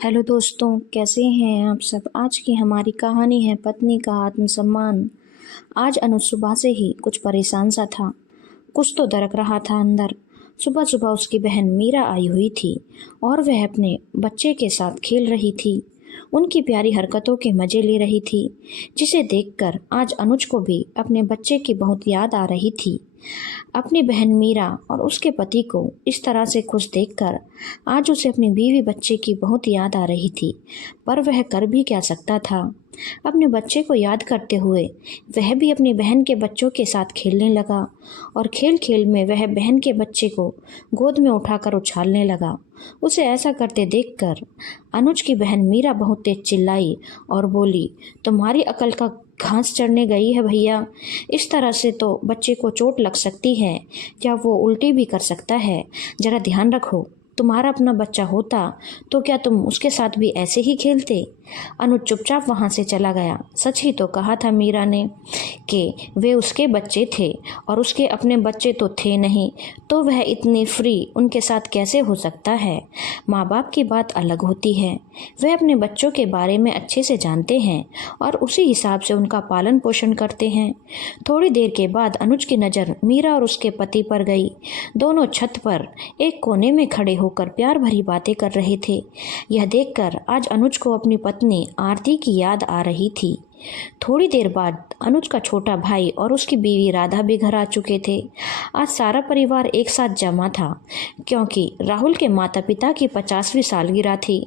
Hello दोस्तों, कैसे हैं आप सब। आज की हमारी कहानी है पत्नी का आत्मसम्मान। आज अनुज सुबह से ही कुछ परेशान सा था। कुछ तो दरक रहा था अंदर। सुबह सुबह उसकी बहन मीरा आई हुई थी और वह अपने बच्चे के साथ खेल रही थी। उनकी प्यारी हरकतों के मजे ले रही थी, जिसे देखकर आज अनुज को भी अपने बच्चे की बहुत याद आ रही थी। अपनी बहन मीरा और उसके पति को इस तरह से खुश देखकर आज उसे अपनी बीवी बच्चे की बहुत याद आ रही थी, पर वह कर भी क्या सकता था। अपने बच्चे को याद करते हुए वह भी अपनी बहन के बच्चों के साथ खेलने लगा और खेल खेल में वह बहन के बच्चे को गोद में उठाकर उछालने लगा। उसे ऐसा करते देखकर अनुज की बहन मीरा बहुत तेज चिल्लाई और बोली, तुम्हारी अकल का घास चढ़ने गई है भैया। इस तरह से तो बच्चे को चोट लग सकती है या वो उल्टी भी कर सकता है। जरा ध्यान रखो। तुम्हारा अपना बच्चा होता तो क्या तुम उसके साथ भी ऐसे ही खेलते। अनुज चुपचाप वहाँ से चला गया। सच ही तो कहा था मीरा ने कि वे उसके बच्चे थे और उसके अपने बच्चे तो थे नहीं, तो वह इतनी फ्री उनके साथ कैसे हो सकता है। माँ बाप की बात अलग होती है, वे अपने बच्चों के बारे में अच्छे से जानते हैं और उसी हिसाब से उनका पालन पोषण करते हैं। थोड़ी देर के बाद अनुज की नज़र मीरा और उसके पति पर गई। दोनों छत पर एक कोने में खड़े होकर प्यार भरी बातें कर रहे थे। यह देखकर आज अनुज को अपनी पत्नी आरती की याद आ रही थी। थोड़ी देर बाद अनुज का छोटा भाई और उसकी बीवी राधा भी घर आ चुके थे। आज सारा परिवार एक साथ जमा था, क्योंकि राहुल के माता पिता की 50वीं सालगिरह थी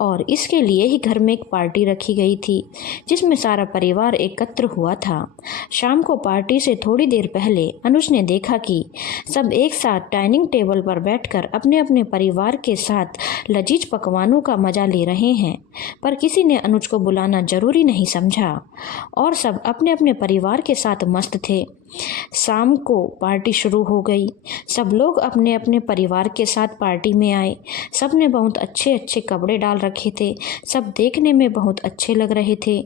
और इसके लिए ही घर में एक पार्टी रखी गई थी, जिसमें सारा परिवार एकत्र हुआ था। शाम को पार्टी से थोड़ी देर पहले अनुज ने देखा कि सब एक साथ डाइनिंग टेबल पर बैठकर अपने अपने परिवार के साथ लजीज पकवानों का मजा ले रहे हैं, पर किसी ने अनुज को बुलाना जरूरी नहीं समझा और सब अपने अपने परिवार के साथ मस्त थे। शाम को पार्टी शुरू हो गई। सब लोग अपने अपने परिवार के साथ पार्टी में आए। सब ने बहुत अच्छे अच्छे कपड़े डाल रखे थे। सब देखने में बहुत अच्छे लग रहे थे।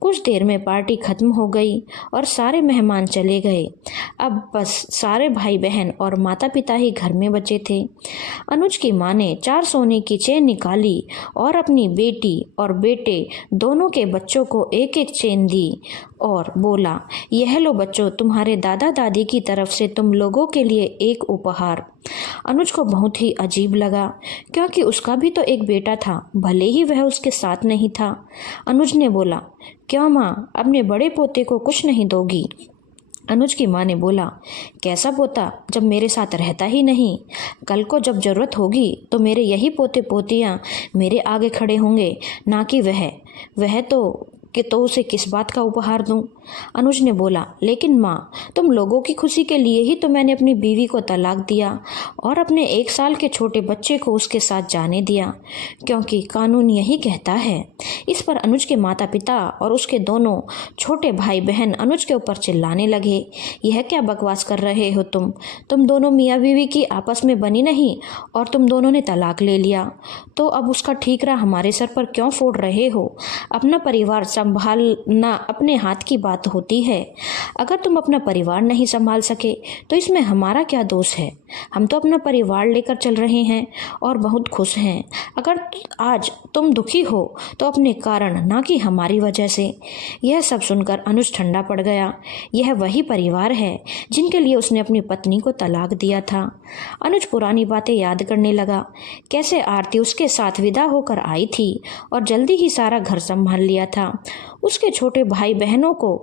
कुछ देर में पार्टी खत्म हो गई और सारे मेहमान चले गए। अब बस सारे भाई बहन और माता पिता ही घर में बचे थे। अनुज की माँ ने 4 सोने की चेन निकाली और अपनी बेटी और बेटे दोनों के बच्चों को एक एक चेन दी और बोला, यह लो बच्चों, तुम्हारे दादा दादी की तरफ से तुम लोगों के लिए एक उपहार। अनुज को बहुत ही अजीब लगा, क्योंकि उसका भी तो एक बेटा था, भले ही वह उसके साथ नहीं था। अनुज ने बोला, क्यों माँ, अपने बड़े पोते को कुछ नहीं दोगी। अनुज की माँ ने बोला, कैसा पोता, जब मेरे साथ रहता ही नहीं। कल को जब जरूरत होगी तो मेरे यही पोते पोतियाँ मेरे आगे खड़े होंगे, ना कि वह तो उसे किस बात का उपहार दूं। अनुज ने बोला, लेकिन माँ, तुम लोगों की खुशी के लिए ही तो मैंने अपनी बीवी को तलाक दिया और अपने 1 साल के छोटे बच्चे को उसके साथ जाने दिया, क्योंकि कानून यही कहता है। इस पर अनुज के माता पिता और उसके दोनों छोटे भाई बहन अनुज के ऊपर चिल्लाने लगे, यह क्या बकवास कर रहे हो तुम दोनों मियाँ बीवी की आपस में बनी नहीं और तुम दोनों ने तलाक ले लिया, तो अब उसका ठीकरा हमारे सर पर क्यों फोड़ रहे हो। अपना परिवार संभालना अपने हाथ की बात होती है। अगर तुम अपना परिवार नहीं संभाल सके तो इसमें हमारा क्या दोष है। हम तो अपना परिवार लेकर चल रहे हैं और बहुत खुश हैं। अगर आज तुम दुखी हो तो अपने कारण, ना कि हमारी वजह से। यह सब सुनकर अनुज ठंडा पड़ गया। यह वही परिवार है जिनके लिए उसने अपनी पत्नी को तलाक दिया था। अनुज पुरानी बातें याद करने लगा, कैसे आरती उसके साथ विदा होकर आई थी और जल्दी ही सारा घर संभाल लिया था। उसके छोटे भाई बहनों को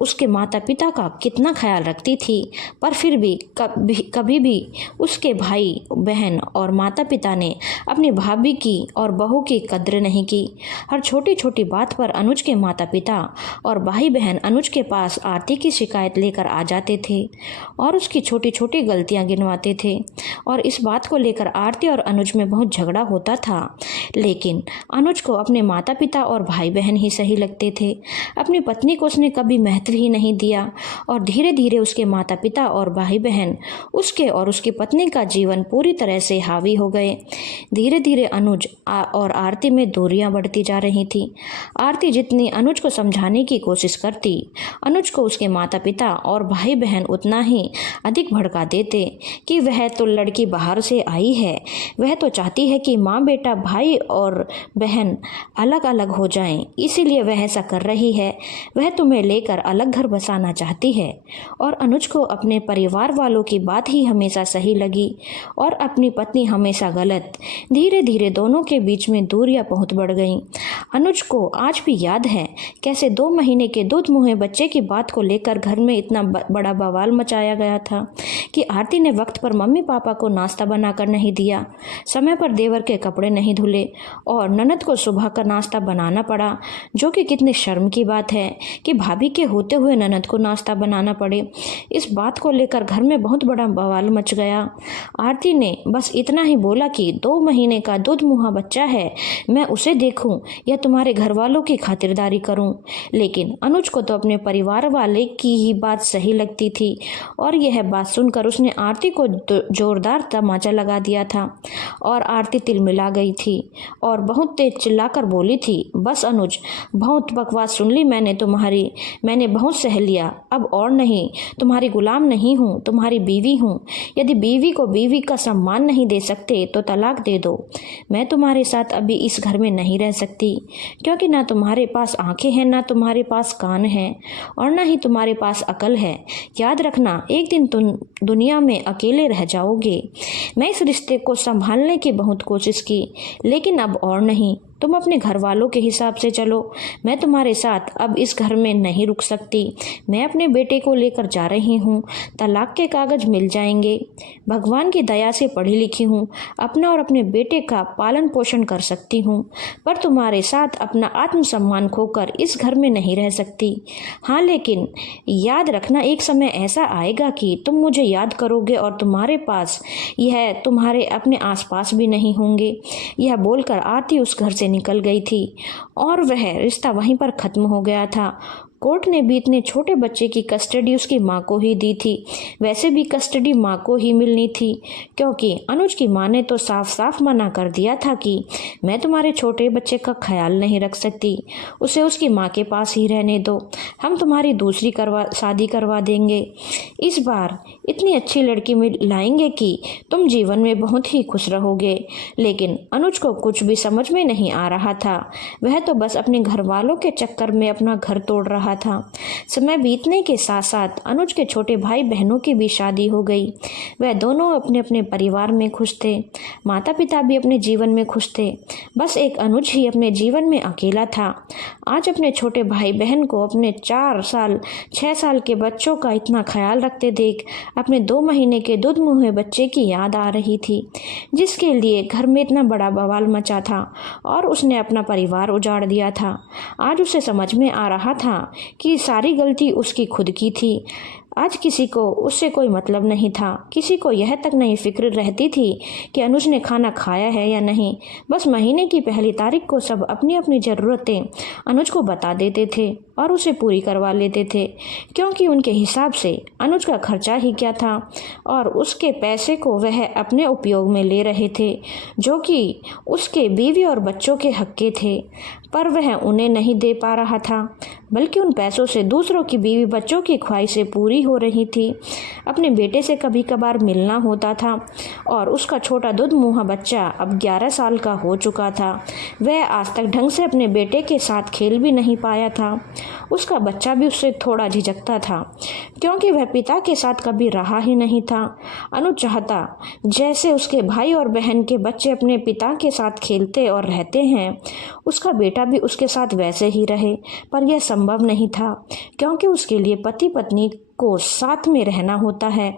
उसके माता पिता का कितना ख्याल रखती थी, पर फिर भी कभी भी उसके भाई बहन और माता पिता ने अपनी भाभी की और बहू की कद्र नहीं की। हर छोटी छोटी बात पर अनुज के माता पिता और भाई बहन अनुज के पास आरती की शिकायत लेकर आ जाते थे और उसकी छोटी छोटी गलतियां गिनवाते थे और इस बात को लेकर आरती और अनुज में बहुत झगड़ा होता था। लेकिन अनुज को अपने माता पिता और भाई बहन ही सही लगते थे। अपनी पत्नी को उसने कभी महत्व महत्व ही नहीं दिया और धीरे धीरे उसके माता पिता और भाई बहन, उसके और उसकी पत्नी का जीवन पूरी तरह से हावी हो गए। धीरे धीरे अनुज और आरती में दूरियां बढ़ती जा रही थी। आरती जितनी अनुज को समझाने की कोशिश करती, अनुज को उसके माता पिता और भाई बहन उतना ही अधिक भड़का देते कि वह तो लड़की बाहर से आई है, वह तो चाहती है कि माँ बेटा भाई और बहन अलग अलग हो जाएं, इसीलिए वह ऐसा कर रही है, वह तुम्हें लेकर अलग घर बसाना चाहती है। और अनुज को अपने परिवार वालों की बात ही हमेशा सही लगी और अपनी पत्नी हमेशा गलत। धीरे धीरे दोनों के बीच में दूरियां बहुत बढ़ गईं। अनुज को आज भी याद है कैसे 2 महीने के दूध मुँहे बच्चे की बात को लेकर घर में इतना बड़ा बवाल मचाया गया था कि आरती ने वक्त पर मम्मी पापा को नाश्ता बनाकर नहीं दिया, समय पर देवर के कपड़े नहीं धुले और ननद को सुबह का नाश्ता बनाना पड़ा, जो कि कितनी शर्म की बात है कि भाभी के होते हुए ननद को नाश्ता बनाना पड़े। इस बात को लेकर घर में बहुत बड़ा बवाल मच गया। आरती ने बस इतना ही बोला कि 2 महीने का दूध मुँहा बच्चा है, मैं उसे देखूं या तुम्हारे घर वालों की खातिरदारी करूं। लेकिन अनुज को तो अपने परिवार वाले की ही बात सही लगती थी और यह बात सुनकर उसने आरती को जोरदार तमाचा लगा दिया था और आरती तिलमिला गई थी और बहुत तेज चिल्लाकर बोली थी, बस अनुज, बहुत बकवास सुन ली मैंने बहुत सह लिया, अब और नहीं, तुम्हारी गुलाम नहीं हूँ, तुम्हारी बीवी हूँ। यदि बीवी को बीवी का सम्मान नहीं दे सकते तो तलाक दे दो। मैं तुम्हारे साथ अभी इस घर में नहीं रह सकती, क्योंकि ना तुम्हारे पास आंखें हैं, ना तुम्हारे पास कान हैं और ना ही तुम्हारे पास अकल है। याद रखना, एक दिन तुम दुनिया में अकेले रह जाओगे। मैं इस रिश्ते को संभालने की बहुत कोशिश की, लेकिन अब और नहीं, तुम अपने घर वालों के हिसाब से चलो। मैं तुम्हारे साथ अब इस घर में नहीं रुक सकती। मैं अपने बेटे को लेकर जा रही हूँ, तलाक के कागज मिल जाएंगे। भगवान की दया से पढ़ी लिखी हूँ, अपना और अपने बेटे का पालन पोषण कर सकती हूँ, पर तुम्हारे साथ अपना आत्मसम्मान खोकर इस घर में नहीं रह सकती। हाँ, लेकिन याद रखना, एक समय ऐसा आएगा कि तुम मुझे याद करोगे और तुम्हारे पास यह तुम्हारे अपने आसपास भी नहीं होंगे। यह बोलकर आरती उस घर से निकल गई थी और वह रिश्ता वहीं पर खत्म हो गया था। कोर्ट ने भी इतने छोटे बच्चे की कस्टडी उसकी माँ को ही दी थी। वैसे भी कस्टडी माँ को ही मिलनी थी, क्योंकि अनुज की माँ ने तो साफ साफ मना कर दिया था कि मैं तुम्हारे छोटे बच्चे का ख्याल नहीं रख सकती, उसे उसकी माँ के पास ही रहने दो, हम तुम्हारी दूसरी शादी करवा देंगे। इस बार इतनी अच्छी लड़की लाएंगे कि तुम जीवन में बहुत ही खुश रहोगे। लेकिन अनुज को कुछ भी समझ में नहीं आ रहा था। वह तो बस अपने घर वालों के चक्कर में अपना घर तोड़ रहा था। समय बीतने के साथ साथ अनुज के छोटे भाई बहनों की भी शादी हो गई। वह दोनों अपने अपने परिवार में खुश थे, माता पिता भी अपने जीवन में खुश थे। बस एक अनुज ही अपने जीवन में अकेला था। आज अपने छोटे भाई बहन को अपने 4 साल 6 साल के बच्चों का इतना ख्याल रखते देख अपने 2 महीने के दूध मुँहे बच्चे की याद आ रही थी, जिसके लिए घर में इतना बड़ा बवाल मचा था और उसने अपना परिवार उजाड़ दिया था। आज उसे समझ में आ रहा था कि सारी गलती उसकी खुद की थी। आज किसी को उससे कोई मतलब नहीं था, किसी को यह तक नहीं फिक्र रहती थी कि अनुज ने खाना खाया है या नहीं। बस महीने की पहली तारीख को सब अपनी अपनी ज़रूरतें अनुज को बता देते थे और उसे पूरी करवा लेते थे, क्योंकि उनके हिसाब से अनुज का खर्चा ही क्या था और उसके पैसे को वह अपने उपयोग में ले रहे थे, जो कि उसके बीवी और बच्चों के हक के थे, पर वह उन्हें नहीं दे पा रहा था, बल्कि उन पैसों से दूसरों की बीवी बच्चों की ख्वाहिशें पूरी हो रही थी। अपने बेटे से कभी कभार मिलना होता था और उसका छोटा दूध मुँहा बच्चा अब 11 साल का हो चुका था। वह आज तक ढंग से अपने बेटे के साथ खेल भी नहीं पाया था। उसका बच्चा भी उससे थोड़ा झिझकता था, क्योंकि वह पिता के साथ कभी रहा ही नहीं था। अनुज चाहता जैसे उसके भाई और बहन के बच्चे अपने पिता के साथ खेलते और रहते हैं, उसका बेटा भी उसके साथ वैसे ही रहे, पर यह संभव नहीं था, क्योंकि उसके लिए पति पत्नी को साथ में रहना होता है।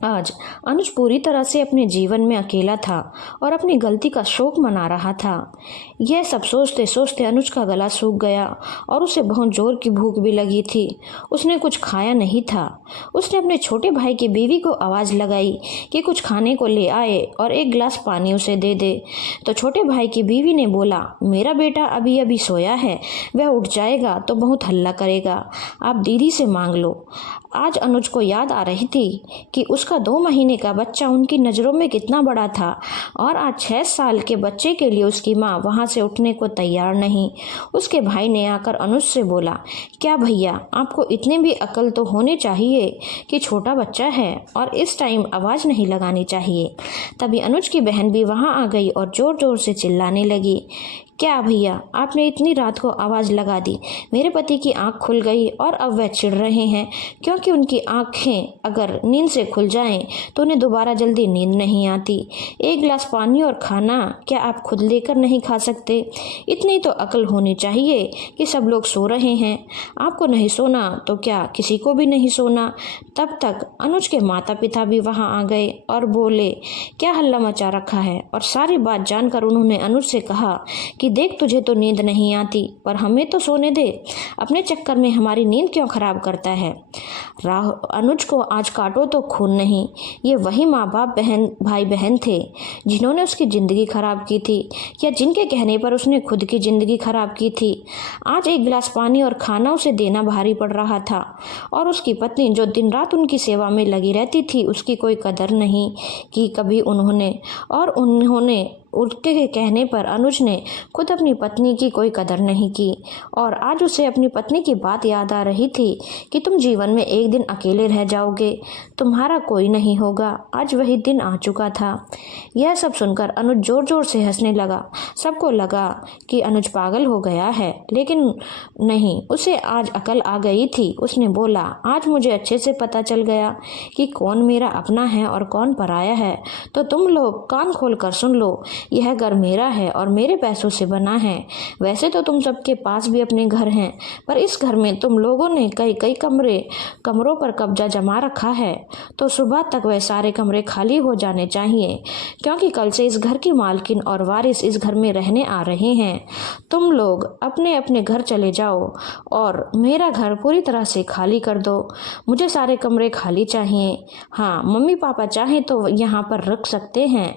आज अनुज पूरी तरह से अपने जीवन में अकेला था और अपनी गलती का शोक मना रहा था। यह सब सोचते सोचते अनुज का गला सूख गया और उसे बहुत जोर की भूख भी लगी थी। उसने कुछ खाया नहीं था। उसने अपने छोटे भाई की बीवी को आवाज़ लगाई कि कुछ खाने को ले आए और एक गिलास पानी उसे दे दे। तो छोटे भाई की बीवी ने बोला, मेरा बेटा अभी अभी सोया है, वह उठ जाएगा तो बहुत हल्ला करेगा, आप दीदी से मांग लो। आज अनुज को याद आ रही थी कि उसका 2 महीने का बच्चा उनकी नज़रों में कितना बड़ा था और आज 6 साल के बच्चे के लिए उसकी माँ वहाँ से उठने को तैयार नहीं। उसके भाई ने आकर अनुज से बोला, क्या भैया, आपको इतनी भी अकल तो होनी चाहिए कि छोटा बच्चा है और इस टाइम आवाज़ नहीं लगानी चाहिए। तभी अनुज की बहन भी वहाँ आ गई और ज़ोर ज़ोर से चिल्लाने लगी, क्या भैया, आपने इतनी रात को आवाज़ लगा दी। मेरे पति की आंख खुल गई और अब वह चिढ़ रहे हैं क्योंकि उनकी आंखें अगर नींद से खुल जाएं तो उन्हें दोबारा जल्दी नींद नहीं आती। एक गिलास पानी और खाना क्या आप खुद लेकर नहीं खा सकते? इतनी तो अकल होनी चाहिए कि सब लोग सो रहे हैं, आपको नहीं सोना तो क्या किसी को भी नहीं सोना। तब तक अनुज के माता पिता भी वहाँ आ गए और बोले, क्या हल्ला मचा रखा है। और सारी बात जानकर उन्होंने अनुज से कहा कि देख, तुझे तो नींद नहीं आती पर हमें तो सोने दे, अपने चक्कर में हमारी नींद क्यों खराब करता है। अनुज को आज काटो तो खून नहीं। ये वही माँ बाप भाई बहन थे जिन्होंने उसकी ज़िंदगी खराब की थी या जिनके कहने पर उसने खुद की ज़िंदगी खराब की थी। आज एक गिलास पानी और खाना उसे देना भारी पड़ रहा था और उसकी पत्नी जो दिन रात उनकी सेवा में लगी रहती थी, उसकी कोई कदर नहीं की कभी उन्होंने उनके कहने पर अनुज ने खुद अपनी पत्नी की कोई कदर नहीं की। और आज उसे अपनी पत्नी की बात याद आ रही थी कि तुम जीवन में एक दिन अकेले रह जाओगे, तुम्हारा कोई नहीं होगा। आज वही दिन आ चुका था। यह सब सुनकर अनुज जोर जोर से हंसने लगा। सबको लगा कि अनुज पागल हो गया है, लेकिन नहीं, उसे आज अकल आ गई थी। उसने बोला, आज मुझे अच्छे से पता चल गया कि कौन मेरा अपना है और कौन पराया है। तो तुम लोग कान खोल कर सुन लो, यह घर मेरा है और मेरे पैसों से बना है। वैसे तो तुम सबके पास भी अपने घर हैं, पर इस घर में तुम लोगों ने कई कमरों पर कब्जा जमा रखा है। तो सुबह तक वह सारे कमरे खाली हो जाने चाहिए, क्योंकि कल से इस घर की मालकिन और वारिस इस घर में रहने आ रहे हैं। तुम लोग अपने अपने घर चले जाओ और मेरा घर पूरी तरह से खाली कर दो। मुझे सारे कमरे खाली चाहिए। हाँ, मम्मी पापा चाहें तो यहाँ पर रख सकते हैं,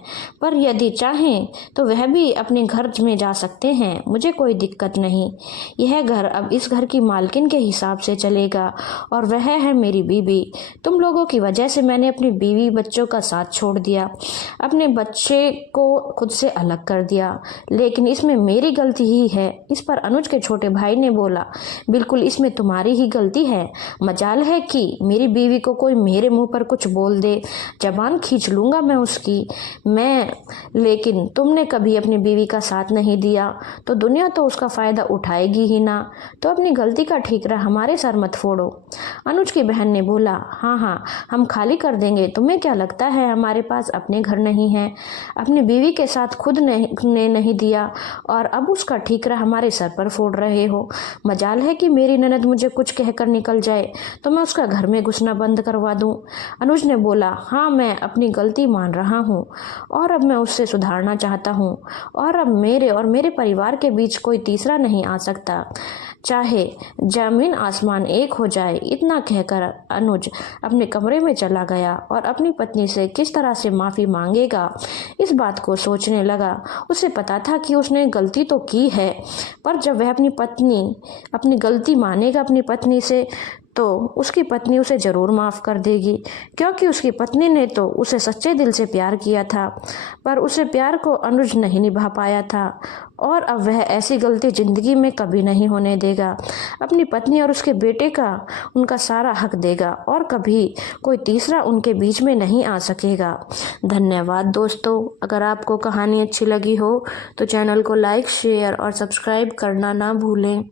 पर यदि चाहें तो वह भी अपने घर में जा सकते हैं, मुझे कोई दिक्कत नहीं। यह घर अब इस घर की मालकिन के हिसाब से चलेगा और वह है मेरी बीवी। तुम लोगों की वजह से मैंने अपनी बीवी बच्चों का साथ छोड़ दिया, अपने बच्चे को खुद से अलग कर दिया, लेकिन इसमें मेरी गलती ही है। इस पर अनुज के छोटे भाई ने बोला, बिल्कुल इसमें तुम्हारी ही गलती है। मजाल है कि मेरी बीवी को कोई मेरे मुंह पर कुछ बोल दे, जबान खींच लूँगा मैं उसकी। लेकिन तुमने कभी अपनी बीवी का साथ नहीं दिया तो दुनिया तो उसका फ़ायदा उठाएगी ही ना। तो अपनी गलती का ठीकरा हमारे सर मत फोड़ो। अनुज की बहन ने बोला, हाँ हाँ, हम खाली कर देंगे। तुम्हें क्या लगता है हमारे पास अपने घर नहीं है? अपनी बीवी के साथ खुद ने नहीं दिया और अब उसका ठीकरा हमारे सर पर फोड़ रहे हो। मजाल है कि मेरी ननद मुझे कुछ कहकर निकल जाए तो मैं उसका घर में घुसना बंद करवा दूं। अनुज ने बोला, हाँ, मैं अपनी गलती मान रहा हूँ और अब मैं उससे सुधारना चाहता हूँ और अब मेरे और मेरे परिवार के बीच कोई तीसरा नहीं आ सकता, चाहे जमीन आसमान एक हो जाए। इतना कहकर अनुज अपने कमरे में चला गया और अपनी पत्नी से किस तरह से माफ़ी मांगेगा इस बात को सोचने लगा। उसे पता था कि उसने गलती तो की है, पर जब वह अपनी गलती मानेगा अपनी पत्नी से तो उसकी पत्नी उसे ज़रूर माफ़ कर देगी, क्योंकि उसकी पत्नी ने तो उसे सच्चे दिल से प्यार किया था, पर उसे प्यार को अनुज नहीं निभा पाया था और अब वह ऐसी गलती ज़िंदगी में कभी नहीं होने देगा। अपनी पत्नी और उसके बेटे का उनका सारा हक देगा और कभी कोई तीसरा उनके बीच में नहीं आ सकेगा। धन्यवाद दोस्तों। अगर आपको कहानी अच्छी लगी हो तो चैनल को लाइक, शेयर और सब्सक्राइब करना ना भूलें।